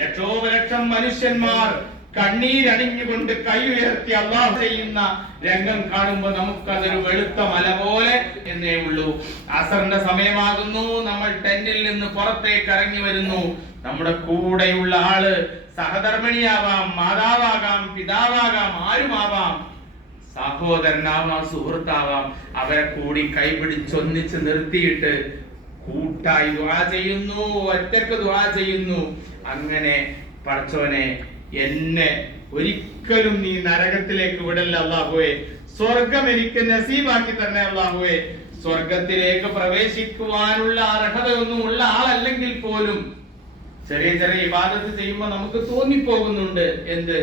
ലക്ഷോപലക്ഷം മനുഷ്യന്മാർ കണ്ണീരണിഞ്ഞുകൊണ്ട് കൈ ഉയർത്തി അല്ലാഹു ചെയ്യുന്ന രംഗം കാണുമ്പോൾ നമുക്കതൊരു വെളുത്ത മല പോലെ എന്നേ ഉള്ളൂ. അസറിന്റെ സമയമാകുന്നു, നമ്മൾ ടെന്റിൽ നിന്ന് പുറത്തേക്ക് ഇറങ്ങി വരുന്നു. നമ്മുടെ കൂടെയുള്ള ആള് സഹധർമ്മിണിയാവാം, മാതാവാകാം, പിതാവാകാം, ആരുമാവാം, സഹോദരനാവാം, സുഹൃത്താവാം. അവരെ കൂടി കൈപിടിച്ചൊന്നിച്ച് നിർത്തിയിട്ട് കൂട്ടായി ദുആ ചെയ്യുന്നു, ഒറ്റക്ക് ദുആ ചെയ്യുന്നു. അങ്ങനെ പടച്ചോനെ, എന്നെ ഒരിക്കലും നീ നരകത്തിലേക്ക് വിടല്ല അല്ലാഹുവേ, സ്വർഗം എനിക്ക് നസീബാക്കി തന്നെ അല്ലാഹുവേ. സ്വർഗത്തിലേക്ക് പ്രവേശിക്കുവാനുള്ള അർഹതയൊന്നും ഉള്ള ആളല്ലെങ്കിൽ പോലും ചെറിയ ചെറിയ ഇബാദത്ത് ചെയ്യുമ്പോൾ നമുക്ക് തോന്നിപ്പോകുന്നുണ്ട്, എന്ത്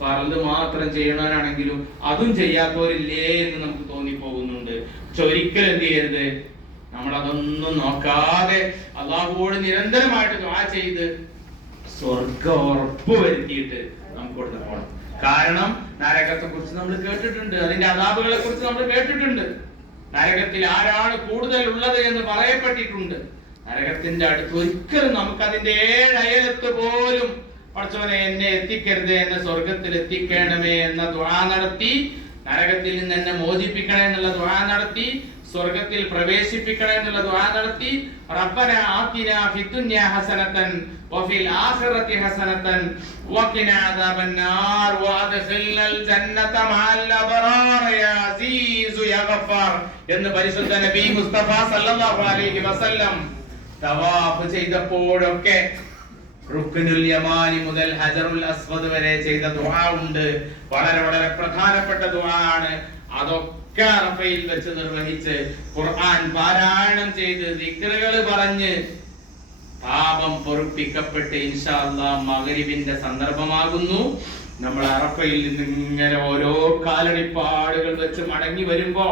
ഫർദ് മാത്രം ചെയ്യണവനാണെങ്കിലും അതും ചെയ്യാത്തവരില്ലേ എന്ന് നമുക്ക് തോന്നിപ്പോകുന്നുണ്ട്. പക്ഷെ ഒരിക്കലും എന്ത് ചെയ്യരുത്, നമ്മൾ അതൊന്നും നോക്കാതെ അല്ലാഹുവോട് നിരന്തരമായിട്ട് ദുആ ചെയ്ത് സ്വർഗം ഉറപ്പ് വരുത്തിയിട്ട് നമുക്ക് കൊടുത്ത് പോകണം. കാരണം നരകത്തെ കുറിച്ച് നമ്മൾ കേട്ടിട്ടുണ്ട്, അതിന്റെ അദാബുകളെ കുറിച്ച് നമ്മൾ കേട്ടിട്ടുണ്ട്. നരകത്തിൽ ആരാണ് കൂടുതൽ ഉള്ളത് എന്ന് പറയപ്പെട്ടിട്ടുണ്ട്. നരകത്തിന്റെ അടുത്ത് ഒരിക്കലും നമുക്ക് അതിന്റെ 7 അയലത്ത് പോലും പടച്ചവനെ എന്നെ എത്തിക്കരുത്, എന്നെ സ്വർഗത്തിൽ എത്തിക്കണമേ എന്ന ദുആ നടത്തി, നരകത്തിൽ നിന്ന് എന്നെ മോചിപ്പിക്കണേ എന്നുള്ള ദുആ നടത്തി, സ്വർഗത്തിൽ പ്രവേശിപ്പിക്കണേ എന്നുള്ള ദുആ നടത്തി. റബ്ബന ആതിനാ ഫിദ്ദുനിയ ഹസനതൻ വഫിൽ ആഖിറതി ഹസനതൻ വഖിനാ അദാബന്നാർ വഅദ്ഖിൽനൽ ജന്നത മഅൽ അബ്റാർ യാ അസീസ് യാ ഗഫാർ എന്ന് പരിശുദ്ധ നബി മുസ്തഫ സല്ലല്ലാഹു അലൈഹി വസല്ലം തവാഫ് ചെയ്തപ്പോഴൊക്കെ റുക്നുൽ യമാനി മുതൽ ഹജറുൽ അസ്വദ് വരെ ചെയ്ത ദുആ ഉണ്ട്. വളരെ വളരെ പ്രധാനപ്പെട്ട ദുആ ആണ്. അതൊക്കെ അറഫയിൽ വെച്ച് നിർവഹിച്ച് ഖുർആൻ പാരായണം ചെയ്ത് ദിക്റുകൾ പറഞ്ഞ് പാപം പൊറുപ്പിക്കപ്പെട്ട് ഇൻഷാ അല്ലാഹ് മഗ്രിബിന്റെ സന്ദർഭമാകുന്നു. നമ്മൾ അറഫയിൽ നിന്ന് ഇങ്ങനെ ഓരോ കാലടിപ്പാടുകൾ വെച്ച് മടങ്ങി വരുമ്പോ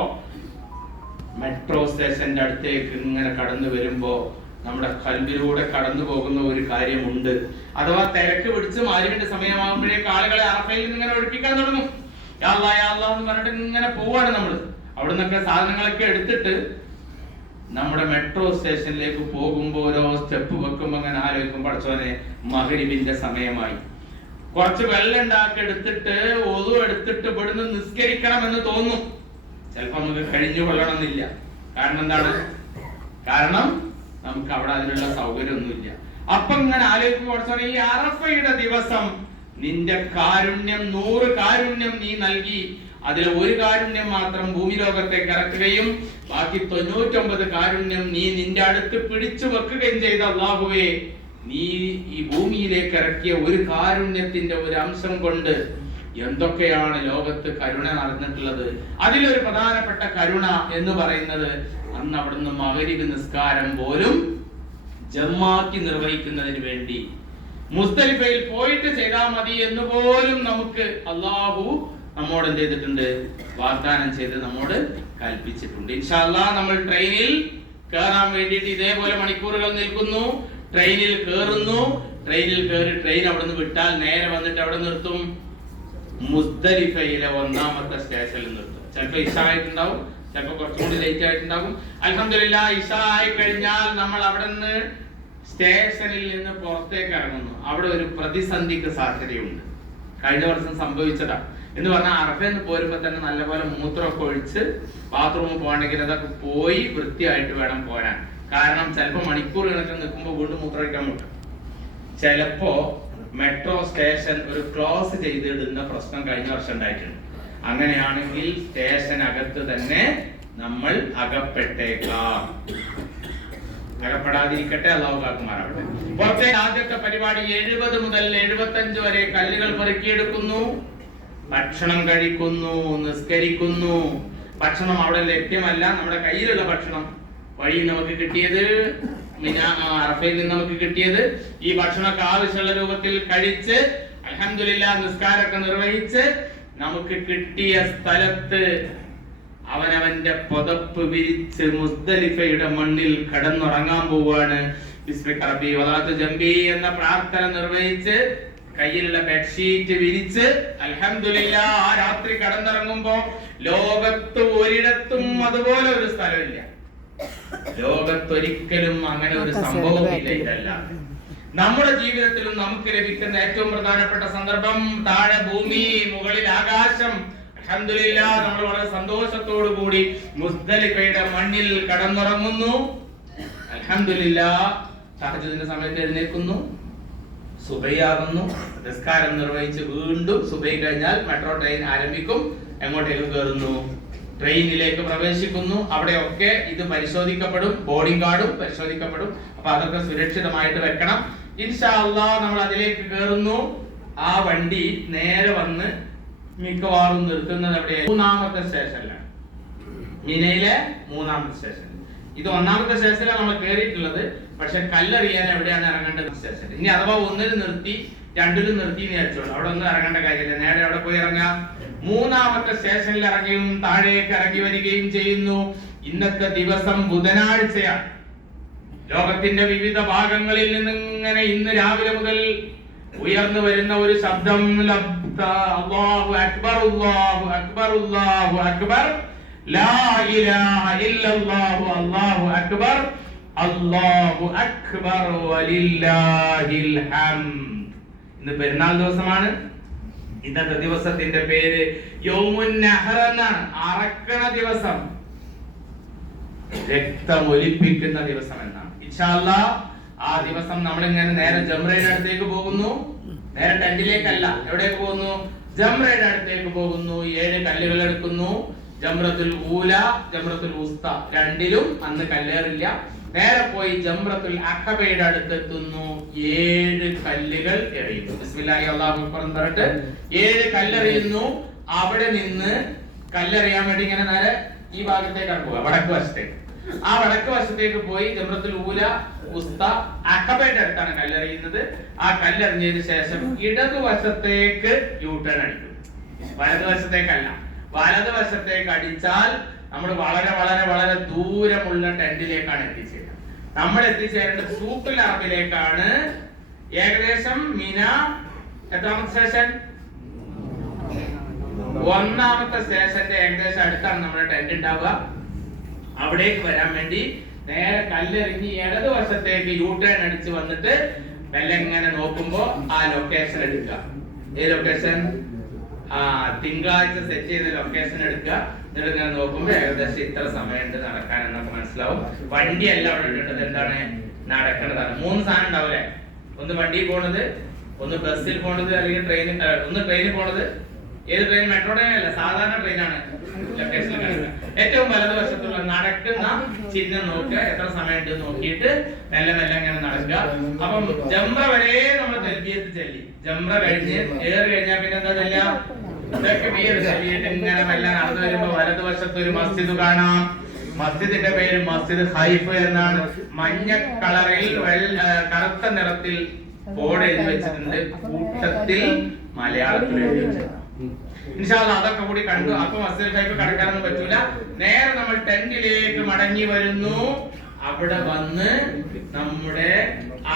മെട്രോ സ്റ്റേഷന്റെ അടുത്തേക്ക് ഇങ്ങനെ കടന്നു വരുമ്പോ നമ്മുടെ കൽബിലൂടെ കടന്നു പോകുന്ന ഒരു കാര്യമുണ്ട്. അഥവാ തിരക്ക് പിടിച്ച് മഗ്രിബിന്റെ സമയമാകുമ്പോഴേക്ക് ആളുകളെ അറഫയിൽ നിന്ന് ഇങ്ങനെ ഒഴിപ്പിക്കാൻ തുടങ്ങും. യാ അല്ലാഹ് യാ അല്ലാഹ് എന്ന് പറഞ്ഞിട്ട് ഇങ്ങനെ പോവാണ് നമ്മൾ. അവിടെ നിന്നൊക്കെ സാധനങ്ങളൊക്കെ എടുത്തിട്ട് നമ്മുടെ മെട്രോ സ്റ്റേഷനിലേക്ക് പോകുമ്പോൾ ഓരോ സ്റ്റെപ്പ് വെക്കുമ്പോൾ അങ്ങനെ ആലോചിക്കും, പടച്ചോനെ മഗ്രിബിന്റെ സമയമായി. കുറച്ച് വെള്ളം ഉണ്ടാക്കി എടുത്തിട്ട് ഒതു എടുത്തിട്ട് ഇവിടുന്ന് നിസ്കരിക്കണം എന്ന് തോന്നും. ചിലപ്പോ നമുക്ക് കഴിഞ്ഞു കൊള്ളണമെന്നില്ല. കാരണം എന്താണ്? കാരണം നമുക്ക് അവിടെ അതിനുള്ള സൗകര്യമൊന്നുമില്ല. അപ്പൊ ഇങ്ങനെ ആലോചിക്കുമ്പോൾ പടച്ചോനെ, ഈ അറഫയുടെ ദിവസം നിന്റെ കാരുണ്യം 100 കാരുണ്യം നീ നൽകി, അതിൽ 1 കാരുണ്യം മാത്രം ഭൂമി ലോകത്തേക്ക് ഇറക്കുകയും ബാക്കി 99 കാരുണ്യം നീ നിന്റെ അടുത്ത് പിടിച്ചു വെക്കുകയും ചെയ്ത അല്ലാഹുവേ, നീ ഈ ഭൂമിയിലേക്ക് ഇറക്കിയ 1 കാരുണ്യത്തിന്റെ ഒരു അംശം കൊണ്ട് എന്തൊക്കെയാണ് ലോകത്ത് കരുണ നടന്നിട്ടുള്ളത്. അതിലൊരു പ്രധാനപ്പെട്ട കരുണ എന്ന് പറയുന്നത് അന്ന് അവിടുന്ന് മഗ്രിബ് നിസ്കാരം പോലും ജമാഅത്തി നിർവഹിക്കുന്നതിന് വേണ്ടി മുസ്ദലിഫയിൽ പോയിട്ട് ചെയ്താൽ മതി എന്ന് പോലും നമുക്ക് അല്ലാഹു നമ്മോട് എന്ത് ചെയ്തിട്ടുണ്ട്? വാഗ്ദാനം ചെയ്ത് നമ്മോട് കൽപ്പിച്ചിട്ടുണ്ട്. ഇൻഷാ അല്ലാഹ് നമ്മൾ ട്രെയിനിൽ കയറാൻ വേണ്ടിയിട്ട് ഇതേപോലെ മണിക്കൂറുകൾ നിൽക്കുന്നു. ട്രെയിനിൽ കയറുന്നു. ട്രെയിനിൽ കയറി ട്രെയിൻ അവിടുന്ന് വിട്ടാൽ നേരെ വന്നിട്ട് അവിടെ നിർത്തും? മുസ്ദലിഫയിലെ 1ാമത്തെ സ്റ്റേഷനിൽ നിർത്തും. ചിലപ്പോൾ ഇശാ ആയിട്ടുണ്ടാവും, ചിലപ്പോൾ കുറച്ചും കൂടി ലേറ്റ് ആയിട്ടുണ്ടാവും. അൽഹംദുലില്ലാഹ് ഇശാ ആയി കഴിഞ്ഞാൽ നമ്മൾ അവിടെ നിന്ന് സ്റ്റേഷനിൽ നിന്ന് പുറത്തേക്ക് ഇറങ്ങുന്നു. അവിടെ ഒരു പ്രതിസന്ധിക്ക് സാധ്യതയുണ്ട്. കഴിഞ്ഞ വർഷം സംഭവിച്ചതാ എന്ന് പറഞ്ഞാൽ അറഫയിൽ പോരുമ്പോ തന്നെ നല്ലപോലെ മൂത്രമൊക്കെ ഒഴിച്ച് ബാത്റൂമിൽ പോകണമെങ്കിൽ അതൊക്കെ പോയി വൃത്തിയായിട്ട് വേണം പോരാൻ. കാരണം ചിലപ്പോൾ മണിക്കൂർ കണക്കിന് നിൽക്കുമ്പോൾ വീണ്ടും മൂത്രമൊഴിക്കാൻ പറ്റും. ചിലപ്പോ മെട്രോ സ്റ്റേഷൻ ഒരു ക്ലോസ് ചെയ്തിടുന്ന പ്രശ്നം കഴിഞ്ഞ വർഷം ഉണ്ടായിട്ടുണ്ട്. അങ്ങനെയാണെങ്കിൽ സ്റ്റേഷനകത്ത് തന്നെ നമ്മൾ അകപ്പെട്ടേക്കാം. അകപ്പെടാതിരിക്കട്ടെ, അല്ലാഹു കാക്കുമാറാവട്ടെ. പുറത്തെ ആദ്യത്തെ പരിപാടി 70 മുതൽ 75 വരെ കല്ലുകൾ പെറുക്കിയെടുക്കുന്നു, ഭക്ഷണം കഴിക്കുന്നു, നിസ്കരിക്കുന്നു. ഭക്ഷണം അവിടെ ലഭ്യമല്ല. നമ്മുടെ കയ്യിലുള്ള ഭക്ഷണം വഴി നമുക്ക് കിട്ടിയത്, അറഫയിൽ നിന്ന് നമുക്ക് കിട്ടിയത് ഈ ഭക്ഷണമൊക്കെ ആവശ്യമുള്ള രൂപത്തിൽ കഴിച്ച് അൽഹംദുലില്ലാഹ് നിസ്കാരമൊക്കെ നിർവഹിച്ച് നമുക്ക് കിട്ടിയ സ്ഥലത്ത് അവനവന്റെ പുതപ്പ് വിരിച്ച് മുസ്ദലിഫയുടെ മണ്ണിൽ കടന്നുറങ്ങാൻ പോവാണ്. ബിസ്മിക റബ്ബി വലാതു ജംബി എന്ന പ്രാർത്ഥന നിർവഹിച്ച് കയ്യിലുള്ള ബെഡ്ഷീറ്റ് വിരിച്ച് അൽഹംദുലില്ലാഹ് ആ രാത്രി കടന്നിറങ്ങുമ്പോ ലോകത്ത് ഒരിടത്തും അതുപോലെ ഒരു സ്ഥലമില്ല. ലോകത്തൊരിക്കലും അങ്ങനെ ഒരു സംഭവമില്ല. ഇതല്ല നമ്മുടെ ജീവിതത്തിലും നമുക്ക് ലഭിക്കുന്ന ഏറ്റവും പ്രധാനപ്പെട്ട സന്ദർഭം താഴെ ഭൂമി, മുകളിൽ ആകാശം. അൽഹംദുലില്ലാ, നമ്മൾ വളരെ സന്തോഷത്തോടു കൂടി മുസ്ദലിഫയുടെ മണ്ണിൽ കടന്നുറങ്ങുന്നു. അൽഹംദുലില്ലാ, തഹജ്ജുദിന്റെ സമയത്ത് എഴുന്നേൽക്കുന്നു, സുബഹിയാകുന്നു, നിസ്കാരം നിർവഹിച്ച് വീണ്ടും സുബഹി കഴിഞ്ഞാൽ മെട്രോ ട്രെയിൻ ആരംഭിക്കും. എങ്ങോട്ടേക്ക് കയറുന്നു? ട്രെയിനിലേക്ക് പ്രവേശിക്കുന്നു. അവിടെയൊക്കെ ഇത് പരിശോധിക്കപ്പെടും, ബോർഡിംഗ് ഗാർഡും പരിശോധിക്കപ്പെടും. അപ്പൊ അതൊക്കെ സുരക്ഷിതമായിട്ട് വെക്കണം. ഇൻഷാ അല്ലാഹ് നമ്മൾ അതിലേക്ക് കയറുന്നു. ആ വണ്ടി നേരെ വന്ന് മിക്കവാറും നിർത്തുന്നത് എവിടെ? മൂന്നാമത്തെ സ്റ്റേഷനിലാണ്, മിനയിലെ മൂന്നാമത്തെ സ്റ്റേഷൻ. ഇത് ഒന്നാമത്തെ സ്റ്റേഷനിലാണ് നമ്മൾ കയറിയിട്ടുള്ളത്. പക്ഷെ കല്ലെറിയാൻ എവിടെയാണ് ഇറങ്ങേണ്ടത്? സ്റ്റേഷൻ. ഇനി അഥവാ ഒന്നിൽ നിർത്തി രണ്ടിലും നിർത്തി വിചാരിച്ചോളൂ, അവിടെ ഒന്നും ഇറങ്ങേണ്ട കാര്യമില്ല, നേരെ അവിടെ പോയി ഇറങ്ങാം. മൂന്നാമത്തെ സ്റ്റേഷനിൽ ഇറങ്ങിയും താഴേക്ക് ഇറങ്ങി വരികയും ചെയ്യുന്നു. ഇന്നത്തെ ദിവസം ബുധനാഴ്ചയാണ്. ലോകത്തിന്റെ വിവിധ ഭാഗങ്ങളിൽ നിന്ന് ഇങ്ങനെ ഇന്ന് രാവിലെ മുതൽ ഉയർന്നു വരുന്ന ഒരു ശബ്ദം, അല്ലാഹു അക്ബർ, അല്ലാഹു അക്ബർ, അല്ലാഹു അക്ബർ, ലാ ഇലാഹ ഇല്ലല്ലാഹു, അല്ലാഹു അക്ബർ, അല്ലാഹു അക്ബർ വലില്ലാഹിൽ ഹംദ്. ഇന്ന് പെരുന്നാൾ ദിവസമാണ്. ഇന്നത്തെ ദിവസത്തിന്റെ പേര് യൗമുൻ നഹർ എന്നാണ്. അറക്കണ ദിവസം, രക്തമൊലിപ്പിക്കുന്ന ദിവസം എന്നാണ്. ഇൻഷാ അല്ലാഹ് ആ ദിവസം നമ്മൾ ഇങ്ങനെ നേരെ ജംറയുടെ അടുത്തേക്ക് പോകുന്നു. നേരെ ടെന്റിലേക്കല്ല, എവിടേക്ക് പോകുന്നു? ജംറയുടെ അടുത്തേക്ക് പോകുന്നു. 7 കല്ലുകൾ എടുക്കുന്നു. ജംറത്തുൽ ഊല, ജംറത്തുൽ ഉസ്ത, രണ്ടിലും അന്ന് കല്ലേറില്ല. നേരെ പോയി ജംറത്തുൽ അഖബയുടെ അടുത്തെത്തുന്നു. 7 കല്ലുകൾ എറിയുന്നു. ബിസ്മില്ലാഹി അല്ലാഹു അക്ബർ എന്ന് പറഞ്ഞിട്ട് 7 കല്ലെറിയുന്നു. അവിടെ നിന്ന് കല്ലെറിയാൻ വേണ്ടി ഇങ്ങനെ നേരെ ഈ ഭാഗത്തേക്കാണ് പോവുക, വടക്ക് വശത്തേക്ക്. ആ വടക്ക് വശത്തേക്ക് പോയി ജംറത്തുൽ ഊല, ഉസ്ത, അഖബയുടെ അടുത്താണ് കല്ലെറിയുന്നത്. ആ കല്ലെറിഞ്ഞതിന് ശേഷം ഇടതുവശത്തേക്ക് യൂട്ടേൺ അടിക്കും. വലതുവശത്തേക്കല്ല, വലതുവശത്തേക്ക് അടിച്ചാൽ നമ്മൾ വളരെ വളരെ വളരെ ദൂരമുള്ള ടെന്റിലേക്കാണ് എത്തിച്ചേരുന്നത്. നമ്മൾ എത്തിച്ചേരേണ്ടത് സൂഖുൽ അറബിലേക്കാണ്. ഏകദേശം മിന എത്രാമത്തെ സ്റ്റേഷൻ? ഒന്നാമത്തെ സ്റ്റേഷന്റെ ഏകദേശം അടുത്താണ് നമ്മുടെ ടെന്റ് ഉണ്ടാവുക. അവിടേക്ക് വരാൻ വേണ്ടി നേരെ കല്ലെറിഞ്ഞ് ഇടതുവശത്തേക്ക് യൂട്ടേൺ അടിച്ച് വന്നിട്ട് മെല്ലെങ്ങനെ നോക്കുമ്പോ ആ ലൊക്കേഷൻ എടുക്കുക. ഏത് ലൊക്കേഷൻ? തിങ്കളാഴ്ച സെറ്റ് ചെയ്ത ലൊക്കേഷൻ എടുക്കുക. എന്നിട്ട് ഇങ്ങനെ നോക്കുമ്പോ ഏകദേശം ഇത്ര സമയമുണ്ട് നടക്കാൻ എന്നൊക്കെ മനസ്സിലാവും. വണ്ടിയല്ല അവിടെ ഇടേണ്ടത്, എന്താണ്? നടക്കേണ്ടതാണ്. 3 സാധനം ഉണ്ടാവില്ലേ? ഒന്ന് വണ്ടി പോണത്, ഒന്ന് ബസ്സിൽ പോണത്, അല്ലെങ്കിൽ ട്രെയിനിൽ, ഒന്ന് ട്രെയിനിൽ പോണത്. ഏത് ട്രെയിൻ? മെട്രോ ട്രെയിൻ അല്ല, സാധാരണ ട്രെയിനാണ്. ലൊക്കേഷനിൽ കിടക്കുക. ഏറ്റവും വലതുവശത്തുള്ള നടക്കുന്ന ചിഹ്നം നോക്കുക, എത്ര സമയമുണ്ട് നോക്കിയിട്ട് മെല്ലെ മെല്ലെ ഇങ്ങനെ നടക്കുക. അപ്പം ജംറ വരെ നമ്മൾ തൽബിയത്ത് ചൊല്ലി, ജംറ കഴിഞ്ഞ് ഏറി കഴിഞ്ഞാൽ പിന്നെ എന്താ ചൊല്ലുക? തക്ബീർ ചൊല്ലിയിട്ട് ഇങ്ങനെ മെല്ലെ നടന്നു വരുമ്പോ വലതുവശത്ത് ഒരു മസ്ജിദ് കാണാം. മസ്ജിദിന്റെ പേര് മസ്ജിദ് ഹൈഫ് എന്നാണ്. മഞ്ഞ കളറിൽ കറുത്ത നിറത്തിൽ ബോർഡ് എഴുതി വെച്ചിട്ടുണ്ട്. കൂട്ടത്തിൽ മലയാളത്തിൽ എഴുതി വെച്ചിട്ടുണ്ട്. ഇൻഷാ അല്ലാഹ് അതൊക്കെ കൂടി കണ്ടു. അപ്പൊ മസ്ജിദ് ഹൈഫ് കടക്കാനൊന്നും പറ്റൂല. നേരെ നമ്മൾ ടെന്റിലേക്ക് മടങ്ങി വരുന്നു. അവിടെ വന്ന് നമ്മുടെ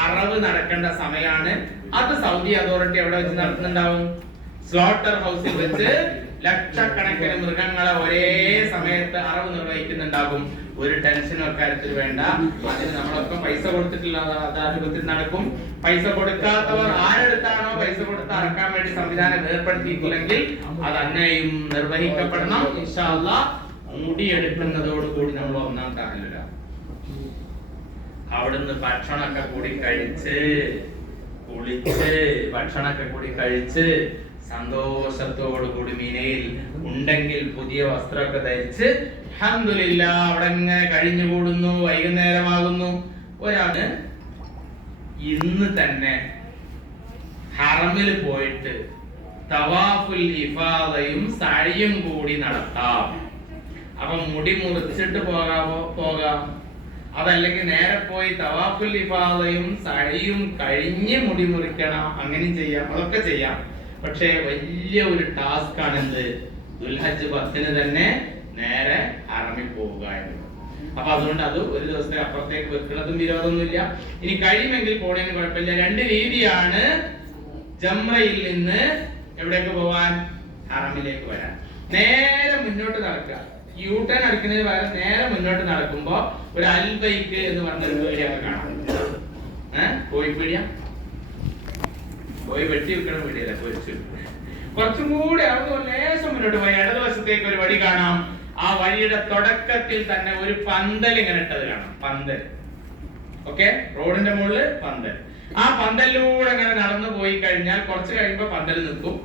അറവ് നടക്കേണ്ട സമയമാണ്. അത് സൗദി അതോറിറ്റി എവിടെ വെച്ച് നടത്തുന്നുണ്ടാവും? സ്ലോട്ടർ ഹൗസിൽ വെച്ച് ലക്ഷക്കണക്കിന് മൃഗങ്ങളെ ഒരേ സമയത്ത് അറവ് നിർവഹിക്കുന്നുണ്ടാകും. ഒരു ടെൻഷനും അക്കാര്യത്തിൽ വേണ്ട. അതിന് നമ്മളൊക്കെ പൈസ കൊടുത്തിട്ടുള്ള അതാധിപത്യത്തിൽ നടക്കും. പൈസ കൊടുക്കാത്തവർ ആരെടുത്താണോ പൈസ കൊടുത്ത് അറക്കാൻ വേണ്ടി സംവിധാനം ഏർപ്പെടുത്തിയിട്ടില്ലെങ്കിൽ അത് അന്നേയും നിർവഹിക്കപ്പെടണം. ഇൻഷാ അല്ലാഹ് മുടിയെടുക്കുന്നതോടുകൂടി നമ്മൾ 1-ാം കാലില അവിടുന്ന് ഭക്ഷണമൊക്കെ കൂടി കഴിച്ച് കുളിച്ച് ഭക്ഷണമൊക്കെ കൂടി കഴിച്ച് സന്തോഷത്തോടു കൂടി മീനയിൽ ഉണ്ടെങ്കിൽ പുതിയ വസ്ത്രമൊക്കെ ധരിച്ച് അൽഹംദുലില്ലാ അവിടെ ഇങ്ങനെ കഴിഞ്ഞുകൂടുന്നു. വൈകുന്നേരമാകുന്നു. ഒരാള് ഇന്ന് തന്നെ ഹറമിൽ പോയിട്ട് തവാഫുൽ ഇഫാദയും സഅയും കൂടി നടത്താം. അപ്പൊ മുടി മുറിച്ചിട്ട് പോകാം. അതല്ലെങ്കിൽ നേരെ പോയി തവാഫുൽ ഇഫാദയും സഅയും കഴിഞ്ഞ് മുടി മുറിക്കണം. അങ്ങനെയും ചെയ്യാം, അതൊക്കെ ചെയ്യാം. പക്ഷേ വലിയ ഒരു ടാസ്ക് ആണെന്ത്? ദുൽഹജ്ജ് 10-ന് തന്നെ നേരെ ഹറമിൽ പോവുക എന്നുള്ളത്. അപ്പൊ അതുകൊണ്ട് അത് ഒരു ദിവസത്തെ അപ്പുറത്തേക്ക് വെക്കുന്നതും വിരോധമൊന്നുമില്ല. ഇനി കഴിയുമെങ്കിൽ പോണേന് കുഴപ്പമില്ല. 2 രീതിയാണ് ജംറയിൽ നിന്ന് എവിടേക്ക് പോവാൻ? ഹറമിലേക്ക് വരാൻ. നേരെ മുന്നോട്ട് നടക്കുക. യൂട്ടേൺ അടിക്കുന്നതിന് പകരം നേരെ മുന്നോട്ട് നടക്കുമ്പോ ഒരു അൽബൈക്ക് എന്ന് പറഞ്ഞൊരു പീടിയൊക്കെ കാണാം. കോഴിപ്പീടിയ പോയി വെട്ടി വെക്കണം, വീടിയല്ല പൊരിച്ചു. കുറച്ചും കൂടി അവിടെ ലേശം മുന്നോട്ട് പോയി ഇടതുവശത്തേക്ക് ഒരു വഴി കാണാം. ആ വഴിയുടെ തുടക്കത്തിൽ തന്നെ ഒരു പന്തൽ ഇങ്ങനെ ഇട്ടത് കാണാം. പന്തൽ, ഓക്കെ, റോഡിന്റെ മുകളിൽ പന്തൽ. ആ പന്തലിലൂടെ ഇങ്ങനെ നടന്നു പോയി കഴിഞ്ഞാൽ കുറച്ച് കഴിയുമ്പോ പന്തൽ നിൽക്കും.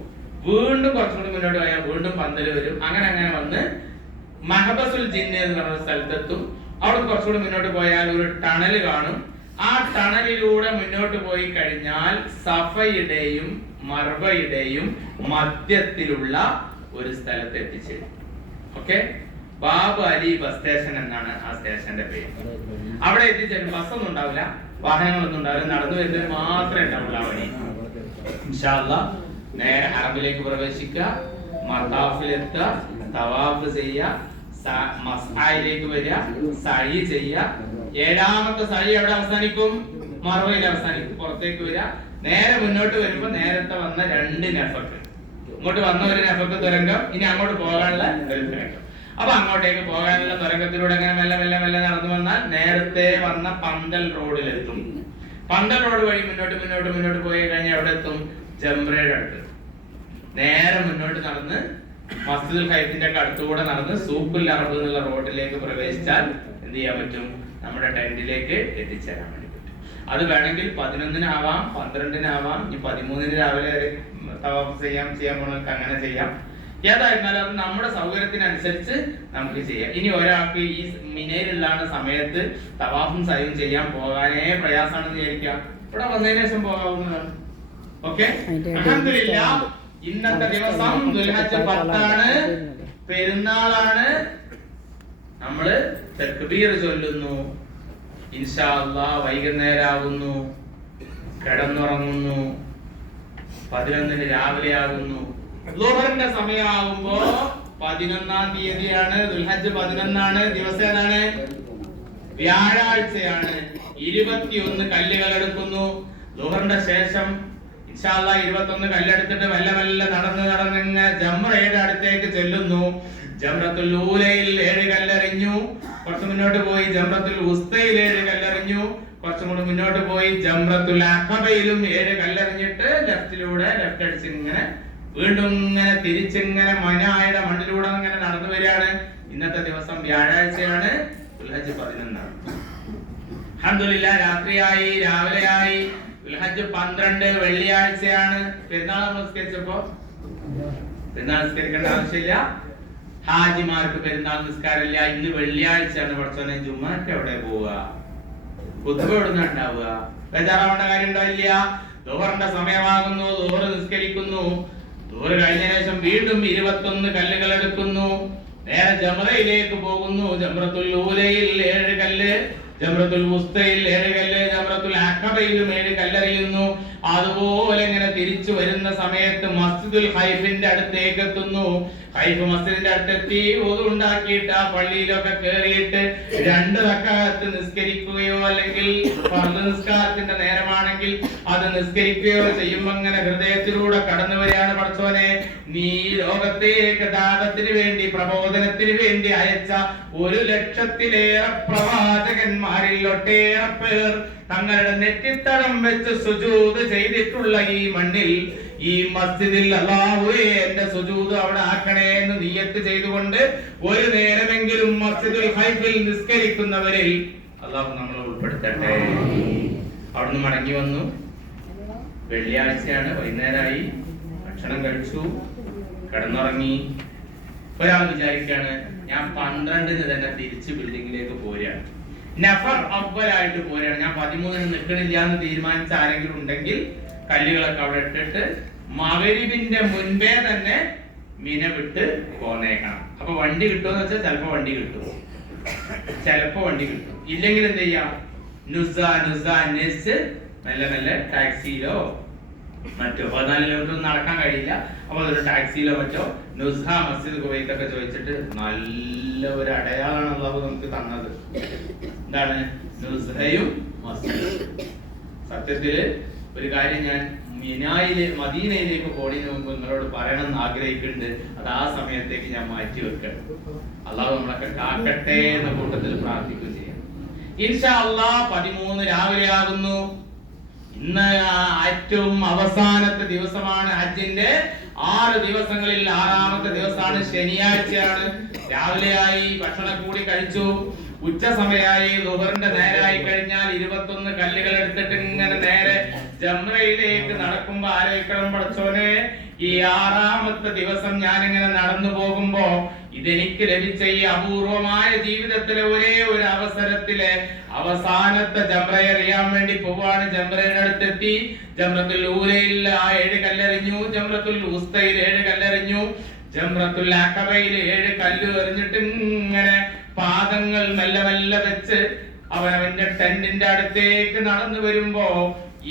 വീണ്ടും കുറച്ചും കൂടി മുന്നോട്ട് പോയാൽ വീണ്ടും പന്തൽ വരും. അങ്ങനെ അങ്ങനെ വന്ന് മഹബസുൽ ജിന്ന് എന്ന് പറഞ്ഞ സ്ഥലത്തെത്തും. അവിടെ കുറച്ചുകൂടി മുന്നോട്ട് പോയാൽ ഒരു ടണല് കാണും. ആ ടണലിലൂടെ മുന്നോട്ട് പോയി കഴിഞ്ഞാൽ സഫയുടെയും മർവയുടെയും മധ്യത്തിലുള്ള ഒരു സ്ഥലത്ത് എത്തിച്ചേരും. Okay, Babu Ali bus station എന്നാണ് ആ സ്റ്റേഷന്റെ പേര്. അവിടെ എത്തിച്ചേരും. ബസ്സൊന്നും ഉണ്ടാവില്ല, വാഹനങ്ങളൊന്നും ഉണ്ടാവില്ല, നടന്നു വരുന്നവർ മാത്രമേ ഉണ്ടാവുള്ളൂ. ആ വഴി ഇൻഷാ അല്ലാഹ് നേരെ ഹറമിലേക്ക് പ്രവേശിക്കുക, മതാഫിലെത്തുക, തവാഫ് ചെയ്യുക, മസ്ആയിലേക്ക് വരിക, സഅയ് ചെയ്യുക. ഏഴാമത്തെ സഅയ് എവിടെ അവസാനിക്കും? മർവയിൽ അവസാനിക്കും. പുറത്തേക്ക് വരിക, നേരെ മുന്നോട്ട് വരുമ്പോ നേരത്തെ വന്ന 2 നഫക്ക്, ഇങ്ങോട്ട് വന്ന ഒരു നഫക്ക് തുരങ്കം, ഇനി അങ്ങോട്ട് പോകാനുള്ള ഒരു തുരങ്കം. അപ്പൊ അങ്ങോട്ടേക്ക് പോകാനുള്ള തുരങ്കത്തിലൂടെ അങ്ങനെ മെല്ലെ മെല്ലെ മെല്ലെ നടന്നു വന്നാൽ നേരത്തെ വന്ന പന്തൽ റോഡിലെത്തും. പന്തൽ റോഡ് വഴി മുന്നോട്ട് മുന്നോട്ട് മുന്നോട്ട് പോയി കഴിഞ്ഞാൽ എവിടെ എത്തും? ജംറയുടെ അടുത്ത്. നേരെ മുന്നോട്ട് നടന്ന് മസ്ജിദുൽ ഖൈഫിന്റെ ഒക്കെ അടുത്തുകൂടെ നടന്ന് സൂഖുൽ അറബ് എന്നുള്ള റോഡിലേക്ക് പ്രവേശിച്ചാൽ എന്ത് ചെയ്യാൻ പറ്റും? നമ്മുടെ ടെന്റിലേക്ക് എത്തിച്ചേരാൻ വേണ്ടി പറ്റും. അത് വേണമെങ്കിൽ 11-നാവാം, 12-നാവാം, ഇനി 13-ന് രാവിലെ തവാഫ് ചെയ്യാൻ പോണവർക്ക് അങ്ങനെ ചെയ്യാം. ഏതായിരുന്നാലും അത് നമ്മുടെ സൗകര്യത്തിനനുസരിച്ച് നമുക്ക് ചെയ്യാം. ഇനി ഒരാൾക്ക് ഈ മിനയിലുള്ള സമയത്ത് തവാഫും സയ്യും ചെയ്യാൻ പോകാനേ പ്രയാസമാണെന്ന് വിചാരിക്കാം, ഇവിടെ വന്നതിന് ശേഷം പോകാവുന്നതാണ്. ഓക്കെ, അൽഹംദുലില്ലാഹ്. ഇന്നത്തെ ദിവസം ദുൽഹജ്ജ് 10 പെരുന്നാളാണ്. നമ്മള് തക്ബീർ ചൊല്ലുന്നു. ഇൻഷാ അല്ലാഹ് വൈകുന്നേരമാകുന്നു, കിടന്നുറങ്ങുന്നു. 11-ന് രാവിലെ ആകുന്നു. ളുഹറിന്റെ സമയമാകുമ്പോ 11-ാം തീയതിയാണ്. ദുൽഹജ്ജ് 11 ദിവസം ഏതാണ്? വ്യാഴാഴ്ചയാണ്. 21 കല്ലുകൾ എടുക്കുന്നു. ളുഹറിന്റെ ശേഷം ഇൻഷാ അല്ലാഹ് 21 കല്ലെടുത്തിട്ട് മെല്ലെ മെല്ലെ നടന്ന് ജംറയുടെ അടുത്തേക്ക് ചെല്ലുന്നു. ജംറത്തുൽ ഊലയിൽ 7 കല്ലെറിഞ്ഞു. കുറച്ച് മുന്നോട്ട് പോയി ജംറത്തുൽ ഉസ്തയിൽ 7 കല്ലെറിഞ്ഞു. കുറച്ചും കൂടി മുന്നോട്ട് പോയി ജംറത്തുൽ അഖബയിലും 7 കല്ലെറിഞ്ഞിട്ട് ലെഫ്റ്റിലൂടെ ലെഫ്റ്റ് അടിച്ച് ഇങ്ങനെ വീണ്ടും ഇങ്ങനെ തിരിച്ചിങ്ങനെ മനായുടെ മണ്ണിലൂടെ ഇങ്ങനെ നടന്നു വരികയാണ്. ഇന്നത്തെ ദിവസം വ്യാഴാഴ്ചയാണ്. ദുൽഹജ്ജ് 11. അൽഹംദുലില്ലാഹ് രാത്രിയായി, രാവിലെയായി. ദുൽഹജ്ജ് 12 വെള്ളിയാഴ്ചയാണ്. പെരുന്നാൾ നമസ്കരിച്ചപ്പോ പെരുന്നാൾ നിസ്കരിക്കേണ്ട ആവശ്യമില്ല. ഹാജിമാർക്ക് പെരുന്നാൾ നിസ്കാരമില്ല. ഇന്ന് വെള്ളിയാഴ്ചയാണ്. പഠിച്ചോനെ ജുമാക്ക് എവിടെ പോവുക? കുത്തുബ എവിടുന്ന ഉണ്ടാവുക? ബേജാറാവേണ്ട കാര്യം ഉണ്ടാവില്ല. ദുഹറിന്റെ സമയമാകുന്നു. ദുഹർ നിസ്കരിക്കുന്നു. ദുഹർ കഴിഞ്ഞ ശേഷം വീണ്ടും 21 കല്ലുകൾ എടുക്കുന്നു. നേരെ ജംറയിലേക്ക് പോകുന്നു. ജംറത്തുൽ ഊലയിൽ 7 കല്ല്, ജംറത്തുൽ ഉസ്തയിൽ 7 കല്ല്, ജംറത്തുൽ അഖബയിലും 7 കല്ലെറിയുന്നു. അതുപോലെ ഇങ്ങനെ തിരിച്ചു വരുന്ന സമയത്ത് മസ്ജിദുൽ ഖൈഫിന്റെ അടുത്തേക്ക് എത്തുന്നു. ഖൈഫ് മസ്ജിദിന്റെ അടുത്തെത്തി wudu ഉണ്ടാക്കിയിട്ട് ആ പള്ളിയിലൊക്കെ കേറിയിട്ട് 2 റക്അത്ത് നിസ്കരിക്കുകയോ അല്ലെങ്കിൽ ഫർദ് നിസ്കാരത്തിന്റെ നേരമാണെങ്കിൽ അത് നിസ്കരിക്കുകയോ ചെയ്യുമ്പോൾ അങ്ങനെ ഹൃദയത്തിലൂടെ കടന്നു വരികയാണ്, പടച്ചോനെ നീ ലോകത്തേക്ക് ദാവത്തിന് വേണ്ടി പ്രബോധനത്തിന് വേണ്ടി അയച്ച 1,00,000-ലേറെ പ്രവാചകന്മാരിൽ ഒട്ടേറെ പേർ തങ്ങളുടെ നെറ്റിത്തടം വെച്ച് സുജൂദ് ചെയ്തിട്ടുള്ള ഈ മണ്ണിൽ, ഈ മസ്ജിദിൽ അല്ലാഹുവേ എന്റെ സുജൂദ് അവിടെ ആക്കണേ എന്ന് നിയ്യത്ത് ചെയ്തുകൊണ്ട് ഒരു നേരമെങ്കിലും മസ്ജിദുൽ ഖൈഫിൽ നിസ്കരിക്കുന്നവരിൽ അല്ലാഹു നമ്മളെ ഉൾപ്പെടുത്തട്ടെ. അവിടുന്ന് മടങ്ങി വന്നു. വെള്ളിയാഴ്ചയാണ്. വൈകുന്നേരമായി. ഭക്ഷണം കഴിച്ചു, കിടന്നുറങ്ങി. ഒരാൾ വിചാരിക്കാണ് ഞാൻ 12-ന് തന്നെ തിരിച്ച് ബിൽഡിങ്ങിലേക്ക് പോരുകയാണ്, നഫർ അവലായിട്ട് പോരുകയാണ്, ഞാൻ 13-ന് നിൽക്കണില്ല എന്ന് തീരുമാനിച്ച ആരെങ്കിലും ഉണ്ടെങ്കിൽ കല്ലുകളൊക്കെ അവിടെ ഇട്ടിട്ട് മഗ്‌രിബിന്റെ മുൻപേ തന്നെ മിന വിട്ട് പോന്നേക്കണം. അപ്പൊ വണ്ടി കിട്ടുമെന്ന് വെച്ചാൽ ചിലപ്പോ വണ്ടി കിട്ടും, ചിലപ്പോ വണ്ടി കിട്ടും. ഇല്ലെങ്കിൽ എന്ത് ചെയ്യാം? മെല്ലെ മെല്ലെ ടാക്സിയിലോ മറ്റോ 14 കിലോമീറ്റർ നടക്കാൻ കഴിയില്ല. അപ്പൊ അതൊരു ടാക്സിയിലോ മറ്റോ നുസ്ഹ മസ്ജിദ് കുവൈത്തൊക്കെ ചോദിച്ചിട്ട് നല്ല ഒരു അടയാളാണ് അല്ലാഹു നമുക്ക് തന്നത്. എന്താണ്? നുസ്ഹയും മസ്ജിദും. സത്യത്തില് ഒരു കാര്യം ഞാൻ മദീനയിലേക്ക് പോണതിന് മുമ്പ് നിങ്ങളോട് പറയണമെന്ന് ആഗ്രഹിക്കുന്നുണ്ട്. അത് ആ സമയത്തേക്ക് ഞാൻ മാറ്റി വെക്കണം. അല്ലാഹു നമ്മളൊക്കെ കാക്കട്ടെ എന്ന കൂട്ടത്തിൽ പ്രാർത്ഥിക്കുകയും ചെയ്യാം. ഇൻഷാ അല്ലാഹ് 13 രാവിലെ ആകുന്നു. ഇന്ന് ഏറ്റവും അവസാനത്തെ ദിവസമാണ് ഹജ്ജിന്റെ 6 ദിവസങ്ങളിൽ 6ാമത്തെ ദിവസമാണ് ശനിയാഴ്ചയാണ്. രാവിലെയായി ഭക്ഷണം കൂടി കഴിച്ചു, ഉച്ച സമയമായി, ദുഹറിന്റെ നേരായി കഴിഞ്ഞാൽ 21 കല്ലുകൾ എടുത്തിട്ട് ഇങ്ങനെ നേരെ ജംറയിലേക്ക് നടക്കുമ്പോ ആലോചിക്കണം, പടച്ചോനെ ഈ 6ാമത്തെ ദിവസം ഞാൻ ഇങ്ങനെ നടന്നു പോകുമ്പോ ഇതെനിക്ക് ലഭിച്ച ഈ അപൂർവമായ ജീവിതത്തിലെ ഒരേ ഒരു അവസരത്തിലെ അവസാനത്തെ ജംറയെ അറിയാൻ വേണ്ടി പോവാണ്. ജംറയുടെ അടുത്തെത്തി. ജംറത്തുൽ ഊലയിൽ 7 കല്ലെറിഞ്ഞു, ജംറത്തുൽ ഉസ്തയിൽ 7 കല്ലെറിഞ്ഞു, ജംറത്തുൽ അഖബയിൽ 7 കല്ല് എറിഞ്ഞിട്ട് ഇങ്ങനെ പാദങ്ങൾ മെല്ലെ മെല്ലെ വെച്ച് അവനവന്റെ ടെന്റിന്റെ അടുത്തേക്ക് നടന്നു വരുമ്പോ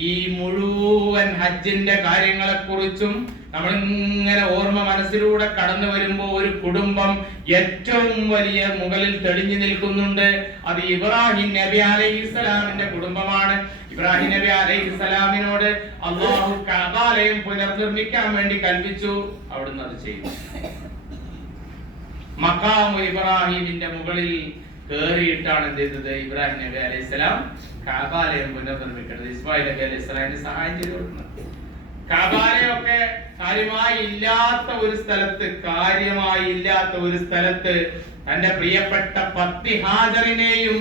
ഈ മുഴുവൻ ഹജ്ജിന്റെ കാര്യങ്ങളെ കുറിച്ചും നമ്മൾ ഇങ്ങനെ ഓർമ്മ മനസ്സിലൂടെ കടന്നു വരുമ്പോ ഒരു കുടുംബം ഏറ്റവും വലിയ മുകളിൽ തെളിഞ്ഞു നിൽക്കുന്നുണ്ട്. അത് ഇബ്രാഹിം നബി അലൈഹിസ്സലാമിന്റെ കുടുംബമാണ്. ഇബ്രാഹിം നബി അലൈഹിസ്സലാമിനോട് അല്ലാഹു കഅബാലയം പുനർനിർമ്മിക്കാൻ വേണ്ടി കൽപ്പിച്ചു. അവിടുന്ന് അത് ചെയ്തു. മഖാമു ഇബ്രാഹിമിന്റെ മുകളിൽ കേറിയിട്ടാണ് എന്ത് ചെയ്തത്? ഇബ്രാഹിം നബി അലൈഹിസ്സലാം കഅബാലയം പുനർനിർമ്മിക്കുന്നത്. ഇസ്മായിൽ നബി അലൈഹിസ്സലാമിന് സഹായം ചെയ്തു കൊടുക്കുന്നത്. കഅബാലയൊക്കെ കാര്യമായി ഇല്ലാത്ത ഒരു സ്ഥലത്ത് തന്റെ പ്രിയപ്പെട്ട പത്നി ഹാജറിനെയും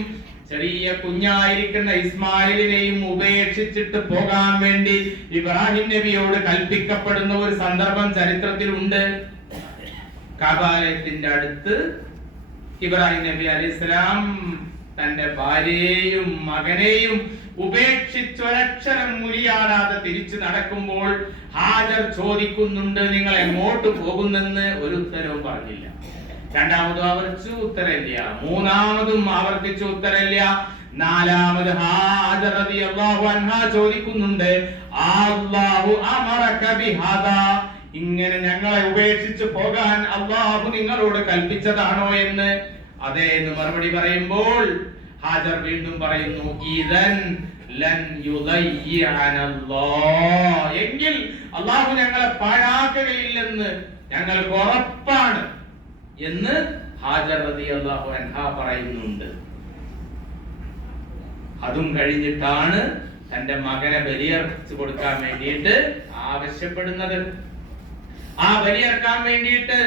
ചെറിയ കുഞ്ഞായിരിക്കുന്ന ഇസ്മായിലിനെയും ഉപേക്ഷിച്ചിട്ട് പോകാൻ വേണ്ടി ഇബ്രാഹിം നബിയോട് കൽപ്പിക്കപ്പെടുന്ന ഒരു സന്ദർഭം ചരിത്രത്തിലുണ്ട്. കഅബാലയത്തിന്റെ അടുത്ത് ഇബ്രാഹിം നബി അലൈഹിസ്സലാം തന്റെ ഭാര്യയെയും മകനെയും ഉപേക്ഷിച്ചൊരക്ഷരം മുരിയാടാതെ തിരിച്ചു നടക്കുമ്പോൾ ഹാജർ ചോദിക്കുന്നുണ്ട്, നിങ്ങൾ എങ്ങോട്ട് പോകുന്നെന്ന്. ഒരു ഉത്തരവും പറഞ്ഞില്ല. രണ്ടാമതും ആവർത്തിച്ചു, ഉത്തരമില്ല. മൂന്നാമതും ആവർത്തിച്ചു, ഉത്തരമില്ല. നാലാമത് ഹാജർ റളിയല്ലാഹു അൻഹാ ചോദിക്കുന്നുണ്ട്, അല്ലാഹു അമറക ബിഹാദാ, ഇങ്ങനെ ഞങ്ങളെ ഉപേക്ഷിച്ചു പോകാൻ അല്ലാഹു നിങ്ങളോട് കൽപ്പിച്ചതാണോ എന്ന്. അതെ എന്ന് മറുപടി പറയുമ്പോൾ ഹാജർ വീണ്ടും പറയുന്നു, ഇദൻ ലൻ യുദയ്യിഅനല്ലാഹ്, എങ്കിൽ അല്ലാഹു ഞങ്ങളെ പാഴാക്കുകയില്ലെന്ന് ഞങ്ങൾക്ക് ഉറപ്പാണ് എന്ന് ഹാജർ റളിയല്ലാഹു അൻഹ പറയുന്നുണ്ട്. അതും കഴിഞ്ഞിട്ടാണ് തന്റെ മകനെ ബലിയർപ്പിച്ചു കൊടുക്കാൻ വേണ്ടിയിട്ട് ആവശ്യപ്പെടുന്നത്. ആ ബലിയർക്കാൻ വേണ്ടിയിട്ട്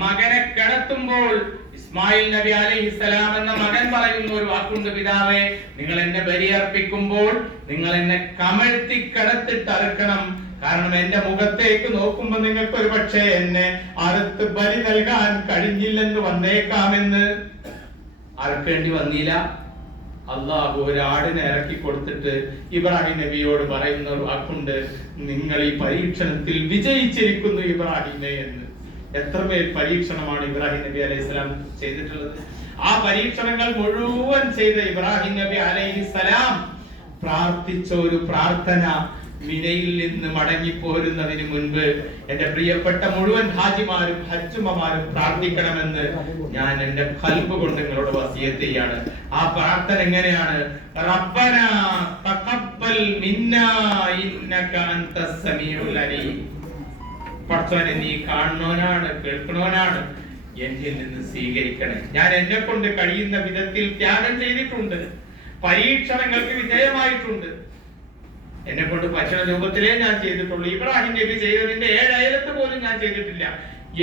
മകനെ കിടത്തുമ്പോൾ ഇസ്മായിൽ നബി അലൈഹിസ്സലാം എന്ന മകൻ പറയുന്ന ഒരു വാക്കുണ്ട്, പിതാവേ നിങ്ങൾ എന്നെ ബലിയർപ്പിക്കുമ്പോൾ നിങ്ങൾ എന്നെ കമഴ്ത്തി കിടത്തിട്ട് അറുക്കണം. കാരണം എന്റെ മുഖത്തേക്ക് നോക്കുമ്പോൾ നിങ്ങൾക്ക് ഒരു പക്ഷേ എന്നെ അറുത്ത് ബലി നൽകാൻ കഴിഞ്ഞില്ലെന്ന് വന്നേക്കാമെന്ന്. അറുക്കേണ്ടി വന്നില്ല. അള്ളാഹു ഒരാടിനെ ഇറക്കി കൊടുത്തിട്ട് ഇബ്രാഹിം നബിയോട് പറയുന്ന ഒരു വാക്കുണ്ട്, നിങ്ങൾ ഈ പരീക്ഷണത്തിൽ വിജയിച്ചിരിക്കുന്നു ഇബ്രാഹിമേ എന്ന്. എത്രമേൽ പരീക്ഷണമാണ് ഇബ്രാഹിം നബി അലൈഹിസ്സലാം ചെയ്തിട്ടുള്ളത്. ആ പരീക്ഷണങ്ങൾ മുഴുവൻ ചെയ്ത ഇബ്രാഹിം നബി അലൈഹിസ്സലാം പ്രാർത്ഥിച്ച ഒരു പ്രാർത്ഥന, മിനയിൽ നിന്ന് മടങ്ങിപ്പോരുന്നതിന് മുൻപ് എന്റെ പ്രിയപ്പെട്ട മുഴുവൻ ഹാജിമാരും ഹജ്ജുമ്മമാരും പ്രാർത്ഥിക്കണമെന്ന് ഞാൻ എന്റെ ഖൽബ് കൊണ്ട് നിങ്ങളോട് വസിയത്ത് ചെയ്യാണ്. ആ പ്രാർത്ഥന എങ്ങനെയാണ്? റബ്ബനാ തഖബ്ബൽ മിന്നാ ഇന്നക അൻതസ് സമീഉൽ അലീം. പടച്ചോനെ നീ കാണുന്നവനാണ്, കേൾക്കുന്നവനാണ്, എന്നിൽ നിന്ന് സ്വീകരിക്കണേ. ഞാൻ എന്നെ കൊണ്ട് കഴിയുന്ന വിധത്തിൽ ത്യാഗം ചെയ്തിട്ടുണ്ട്, പരീക്ഷണങ്ങൾക്ക് വിധേയമായിട്ടുണ്ട്. എന്നെ കൊണ്ട് ഭക്ഷണ രൂപത്തിലേ ഞാൻ ചെയ്തിട്ടുള്ളൂ. ഇബ്രാഹിം നബി ചെയ്തതിന്റെ 7 അയലത്ത് പോലും ഞാൻ ചെയ്തിട്ടില്ല.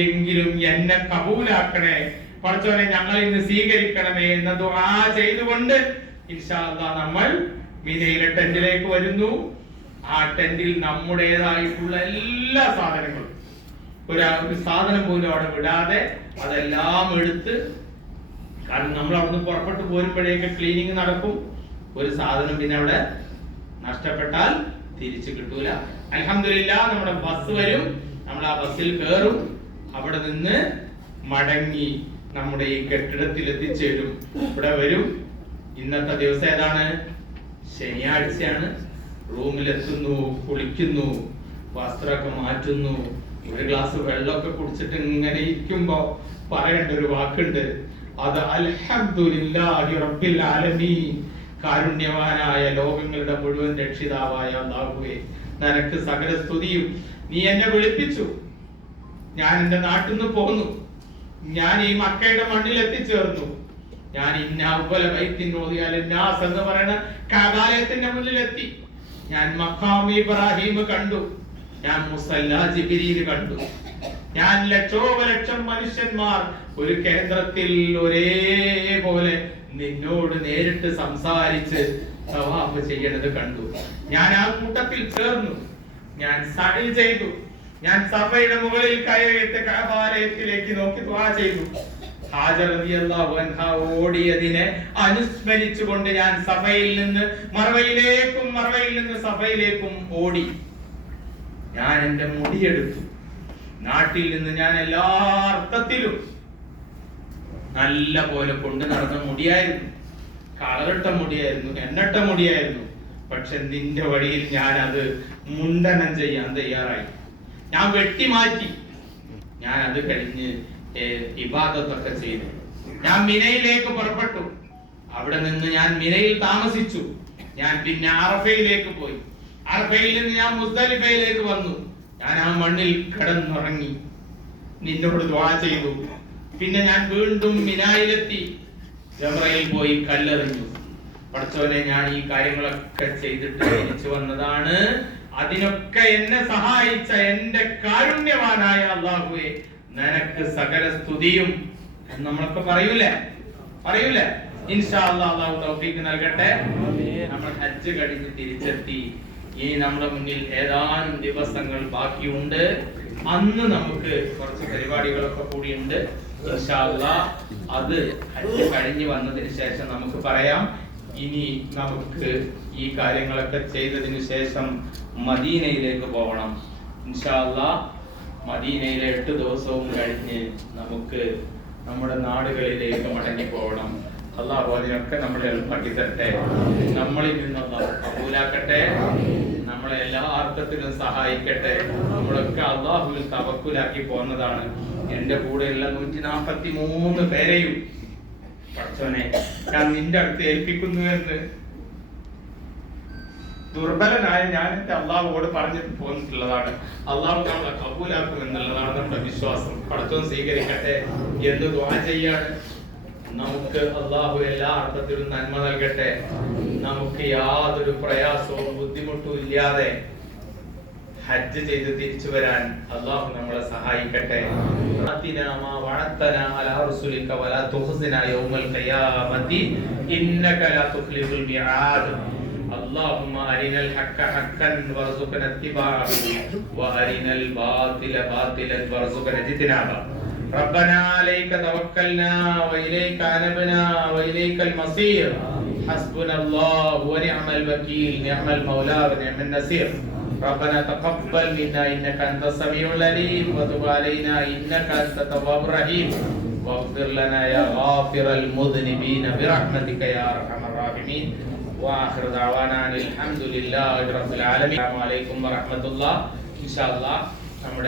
എങ്കിലും എന്നെ കബൂലാക്കണേ പടച്ചോനെ, ഞങ്ങൾ ഇന്ന് സ്വീകരിക്കണമേ എന്ന ദുആ ചെയ്തുകൊണ്ട് ഇൻഷാ അല്ലാഹ് നമ്മൾ മിനയിലെ ടെന്റിലേക്ക് വരുന്നു. ആ ടെന്റിൽ നമ്മുടേതായിട്ടുള്ള എല്ലാ സാധനങ്ങളും, ഒരു സാധനം പോലും അവിടെ വിടാതെ അതെല്ലാം എടുത്ത്, കാരണം നമ്മൾ അവിടുന്ന് പുറപ്പെട്ടു പോരുമ്പോഴേക്ക് ക്ലീനിങ് നടക്കും. ഒരു സാധനം പിന്നെ അവിടെ നഷ്ടപ്പെട്ടാൽ തിരിച്ചു കിട്ടൂല. അൽഹംദുലില്ലാ നമ്മുടെ ബസ് വരും, നമ്മൾ ആ ബസ്സിൽ കയറും, അവിടെ നിന്ന് മടങ്ങി നമ്മുടെ ഈ കെട്ടിടത്തിൽ എത്തിച്ചേരും. ഇവിടെ വരും. ഇന്നത്തെ ദിവസം ഏതാണ്? ശനിയാഴ്ചയാണ്. റൂമിലെത്തുന്നു, കുളിക്കുന്നു, വസ്ത്രമൊക്കെ മാറ്റുന്നു, ഒരു ഗ്ലാസ് വെള്ളമൊക്കെ കുടിച്ചിട്ട് ഇങ്ങനെ ഇരിക്കുമ്പോ പറയേണ്ട ഒരു വാക്കുണ്ട്, അത് അൽഹംദുലില്ലാഹി റബ്ബിൽ ആലമീൻ, കാരുണ്യവാനായ ലോകങ്ങളുടെ മുഴുവൻ രക്ഷിതാവായ അല്ലാഹുവേ, നിനക്ക് സകല സ്തുതിയും. നീ എന്നെ വിളിപ്പിച്ചു, ഞാൻ എന്റെ നാട്ടിൽ നിന്ന് പോന്നു, ഞാൻ ഈ മക്കയുടെ മണ്ണിൽ എത്തിച്ചേർന്നു, ഞാൻ എന്ന് പറയുന്ന കഅബാലയത്തിന്റെ മുന്നിലെത്തി. ഞാൻ മഖാം ഇബ്രാഹിം കണ്ടു, ഞാൻ മുസല്ല ജിബ്രീൽ കണ്ടു, ഞാൻ ലക്ഷോപലക്ഷം മനുഷ്യന്മാർ ഒരു കേന്ദ്രത്തിൽ ഒരേപോലെ നിന്നോട് നേരിട്ട് സംസാരിച്ച് തവാഫ് ചെയ്യണത് കണ്ടു. ഞാൻ ആ കൂട്ടത്തിൽ ചേർന്നു, ഞാൻ സഅി ചെയ്തു, ഞാൻ സഫയുടെ മുകളിൽ കയറിയിട്ട് കഅബാലയത്തിലേക്ക് നോക്കി ദുആ ചെയ്തു. ഹാജർ റളിയല്ലാഹു അൻഹ ഓടിയതിനെ അനുസ്മരിച്ചുകൊണ്ട് ഞാൻ സഫയിൽ നിന്ന് മർവയിലേക്കും മർവയിൽ നിന്ന് സഫയിലേക്കും ഓടി. ഞാൻ എന്റെ മുടിയെടുത്തു. നാട്ടിൽ നിന്ന് ഞാൻ എല്ലാ അർത്ഥത്തിലും നല്ല പോലെ കൊണ്ട് നടന്ന മുടിയായിരുന്നു, കളറിട്ട മുടിയായിരുന്നു, എണ്ണട്ട മുടിയായിരുന്നു. പക്ഷെ നിന്റെ വഴിയിൽ ഞാൻ അത് മുണ്ടനം ചെയ്യാൻ തയ്യാറായി. ഞാൻ വെട്ടിമാറ്റി. ഞാൻ അത് കഴിഞ്ഞ് ഇബാദത്തൊക്കെ ചെയ്തു. ഞാൻ മിനയിലേക്ക് പുറപ്പെട്ടു. അവിടെ നിന്ന് ഞാൻ മിനയിൽ താമസിച്ചു. ഞാൻ പിന്നെ അറഫയിലേക്ക് പോയി. അറഫയിൽ നിന്ന് ഞാൻ മുസ്ദലിഫയിലേക്ക് വന്നു. ഞാൻ ആ മണ്ണിൽ കിടന്നുറങ്ങി, നിന്നോട് ദുആ ചെയ്തു. പിന്നെ ഞാൻ വീണ്ടും മിനായിലെത്തി, ജംറയിൽ പോയി കല്ലെറിഞ്ഞു. പടച്ചോനെ, ഞാൻ ഈ കാര്യങ്ങളൊക്കെ ചെയ്തിട്ട് തിരിച്ചു വന്നതാണ്. അതിനൊക്കെ എന്നെ സഹായിച്ച എന്റെ കാരുണ്യവാനായ അല്ലാഹുവേ, നിനക്ക് സകല സ്തുതിയും. നമ്മളൊക്കെ പറയൂലേ ഇൻഷാ അല്ലാഹ്, അല്ലാഹു തൗഫീഖ് നൽകട്ടെ. നമ്മൾ ഹജ്ജ് കഴിഞ്ഞ് തിരിച്ചെത്തി. ഇനി നമ്മുടെ മുന്നിൽ ഏതാനും ദിവസങ്ങൾ ബാക്കിയുണ്ട്. അന്ന് നമുക്ക് കുറച്ച് പരിപാടികളൊക്കെ കൂടിയുണ്ട്. ഇൻഷാ അല്ലാഹ് അത് ഹജ്ജ് കഴിഞ്ഞ് വന്നതിന് ശേഷം നമുക്ക് പറയാം. ഇനി നമുക്ക് ഈ കാര്യങ്ങളൊക്കെ ചെയ്തതിനു ശേഷം മദീനയിലേക്ക് പോകണം. ഇൻഷാ അല്ലാഹ് മദീനയിലെ 8 ദിവസവും കഴിഞ്ഞ് നമുക്ക് നമ്മുടെ നാടുകളിലേക്ക് മടങ്ങി പോകണം. അല്ലാഹു അതിനൊക്കെ നമ്മളെ എളുപ്പമാക്കി തരട്ടെ. നമ്മളിൽ നിന്ന് അല്ലാഹു കബൂലാക്കട്ടെ. നമ്മളെ എല്ലാ അർത്ഥത്തിലും സഹായിക്കട്ടെ. നമ്മളൊക്കെ അല്ലാഹുവിൽ തവക്കുലാക്കി പോകുന്നതാണ്. എന്റെ കൂടെയുള്ള 143 പേരെയും പടച്ചോനെ ഞാൻ നിന്റെ അടുത്ത് ഏൽപ്പിക്കുന്നു എന്ന് ദുർബലനായ ഞാൻ അള്ളാഹുവോട് പറഞ്ഞു പോന്നിട്ടുള്ളതാണ്. അള്ളാഹു നമ്മളെ കബൂലാക്കും എന്നുള്ളതാണ് നമ്മുടെ വിശ്വാസം. പടച്ചോൻ സ്വീകരിക്കട്ടെ എന്ന് ദുആ ചെയ്യാണ്. നമുക്ക് അള്ളാഹു എല്ലാ അർത്ഥത്തിലും നന്മ നൽകട്ടെ. നമുക്ക് യാതൊരു പ്രയാസവും ബുദ്ധിമുട്ടും ഇല്ലാതെ ഹജ്ജ് ചെയ്ത് തിരിച്ചു വരാൻ അള്ളാഹു നമ്മളെ സഹായിക്കട്ടെ. اللهم أرنا الحق حقا وارزقنا اتباعه وأرنا الباطل باطلا وارزقنا اجتنابه. ربنا عليك توكلنا وإليك أنبنا وإليك المصير. حسبنا الله ونعم الوكيل، نعم المولى ونعم النصير. ربنا تقبل منا إنك أنت السميع العليم وتب علينا إنك أنت التواب الرحيم واغفر لنا يا غافر المذنبين برحمتك يا أرحم الراحمين. وآخر دعوانا الحمد لله رب العالمين. السلام عليكم ورحمة الله. إن شاء الله